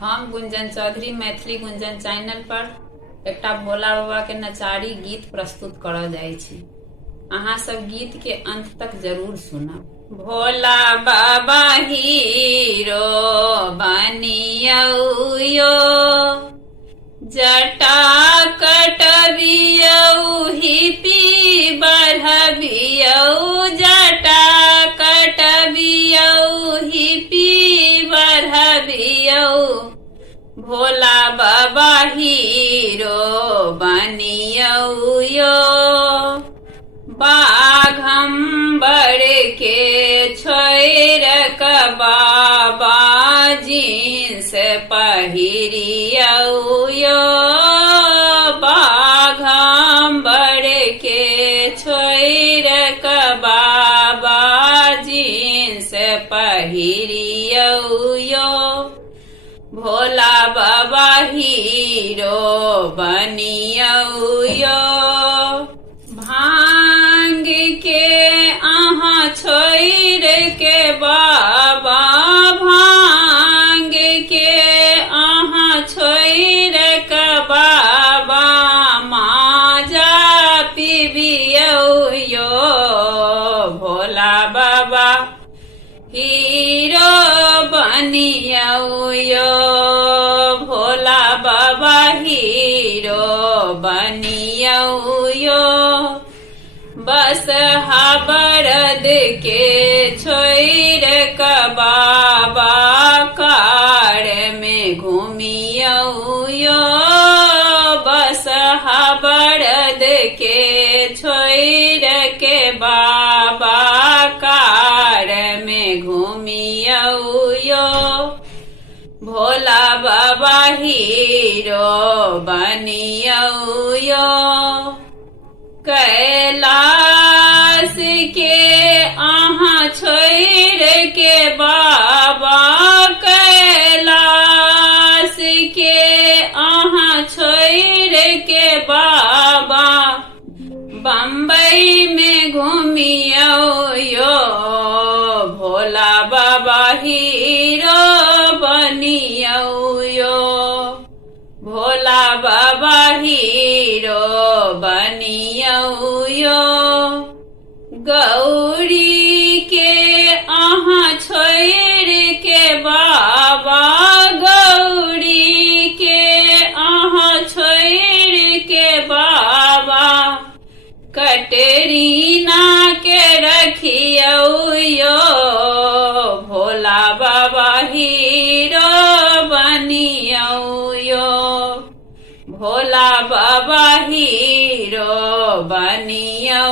हम गुंजन चौधरी मैथिली गुंजन चैनल पर एकटा भोला बाबा के नचारी गीत प्रस्तुत करऽ जाइ छी। अहाँ सब गीत के अंत तक जरूर सुनब। भोला बाबा हीरो बनियौ यो, जटा कटबियौ हिपी बढ़बियौ, जटा कटबियौ हिपी बढ़बियौ। भोला बाबा हीरो बनियौ यो, बाघम्बर के छोड़ क बाबा जींस पहिरियौ यो, बाघम्बर के छोड़ क बाबा जींस पहिरियौ यो। भोला बाबा हीरो बनियौ यो, भांग के अहाँ छोड़ के बाबा, भांग के अहाँ छोड़ के बाबा माजा पीबियौ यो। भोला बाबा हीरो बनियौ यो, भोला बाबा हीरो बनियौ यो। बसहा बरद के छोड़ क बाबा कार में घूमियौ यो, बसहा बरद के छोड़ के बाबा कार में घूमियौ यो। भोला बाबा हीरो बनियौ यो, कैलाश के अहाँ छोड़ के बाबा, कैलाश के अहाँ छोड़ के बाबा बम्बई में घूमियौ यो। भोला बाबा हीरो बनियौ यो, भोला बाबा हीरो बनियौ यो। गौरी के अहाँ छोड़ के बाबा, गौरी के अहाँ छोड़ के बाबा कटरीना के रखियौ यो। भोला बाबा हीरो बनियौ यो, भोला बाबा हीरो बनियौ